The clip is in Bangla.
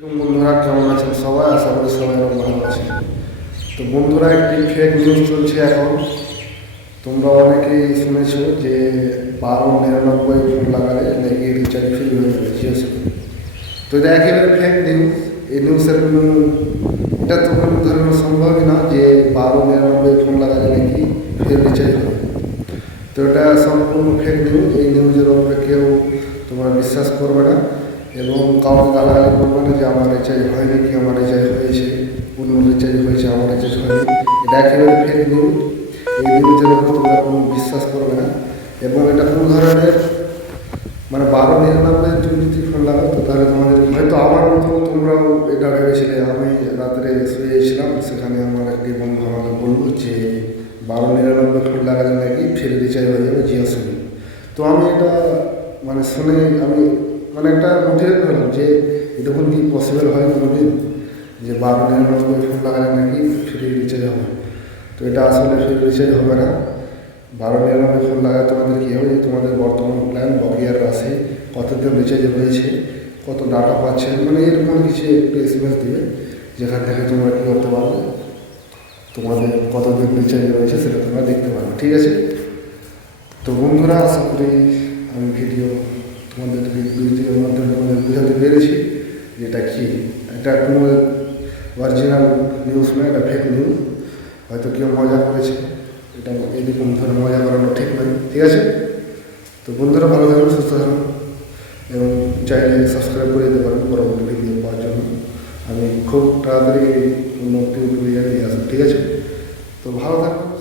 বন্ধুরা কেমন আছেন সবাই? আশা করি সবাই ভালো আছেন। তো বন্ধুরা, একটি ফেক নিউজ চলছে এখন। তোমরা অনেকেই শুনেছো যে 1299 ফোন লাগালে নাকি রিচার্জ ফ্রি হয়ে যাবে জিও সিম। তো এটা একেবারে ফেক নিউজ। এই নিউজের এটা তো কোনো ধরনের সম্ভবই না যে 1299 ফোন লাগালে নাকি ফ্রি রিচার্জ হবে। তো এটা সম্পূর্ণ ফেক নিউজ। এই নিউজের উপরে কেউ তোমরা বিশ্বাস করবে না এবং কাউকে গালাগালি করবে না যে আমার রিচার্জ হয়নি কি আমার রিচার্জ হয়েছে, অন্য রিচার্জ হয়েছে আমার রিচার্জ হয়নি। এটা একেবারে ফেক নিউজ। এই নিউজের উপর তোমরা কোনো বিশ্বাস করবে না এবং এটা কোনো ধরনের 1299 যদি ফোন লাগাও তো তাহলে তোমাদের হয়তো আমার মতো তোমরাও এটা ভেবেছিলে। আমি রাত্রে শুয়েছিলাম, সেখানে আমার একটি বন্ধু আমাকে বললো যে 1299 ফোন লাগালে নাকি ফ্রি রিচার্জ হয়ে যাবে জিও সিম। তো আমি এটা শুনে আমি একটা মোটিভেট হলাম যে এরকম কি পসিবল হয় কোনোদিন যে 1299 ফোন লাগালে নাকি ফ্রি রিচার্জ হবে। তো এটা আসলে ফ্রি রিচার্জ হবে না। 1299 ফোন লাগালে তোমাদের কী হবে, তোমাদের বর্তমান প্ল্যান বকেয়ার রাশি, কতদিন রিচার্জ হয়েছে, কত ডাটা পাচ্ছেন, এরকম কিছু একটু এসএমএস দিবে, যেখান থেকে তোমরা কী করতে পারবে, তোমাদের কতদিন রিচার্জ রয়েছে সেটা তোমরা দেখতে পারবে। ঠিক আছে? তো বন্ধুরা, আশা করি আমি তোমাদের ভিডিওর মাধ্যমে তোমাদের বোঝাতে পেরেছি যে এটা কী। এটা কোনো অরিজিনাল নিউজ নয়, এটা ফেক নিউজ। হয়তো কেউ মজা করেছে, এটা এরকম ধরে মজা করানো ঠিক নয়। ঠিক আছে? তো বন্ধুরা, ভালো থাকুন, সুস্থ থাকুন এবং চাইলে সাবস্ক্রাইব করে দিতে পারেন পরবর্তী ভিডিও পাওয়ার জন্য। আমি খুব তাড়াতাড়ি নতুন ভিডিও নিয়ে আসবো। ঠিক আছে? তো ভালো থাকুন।